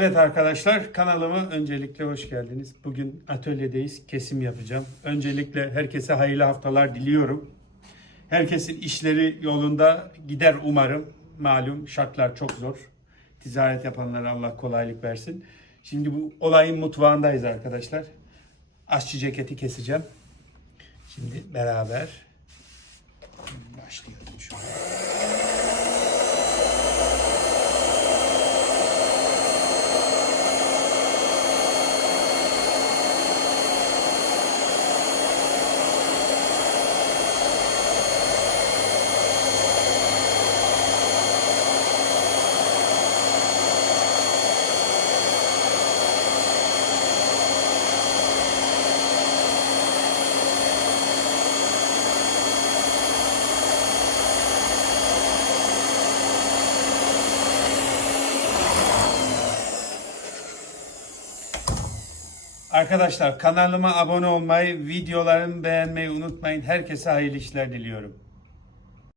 Evet arkadaşlar kanalıma öncelikle hoş geldiniz. Bugün atölyedeyiz. Kesim yapacağım. Öncelikle herkese hayırlı haftalar diliyorum. Herkesin işleri yolunda gider umarım. Malum şartlar çok zor. Ticaret yapanlara Allah kolaylık versin. Şimdi bu olayın mutfağındayız arkadaşlar. Aşçı ceketi keseceğim. Şimdi beraber başlayalım şu Arkadaşlar kanalıma abone olmayı, videolarımı beğenmeyi unutmayın. Herkese hayırlı işler diliyorum.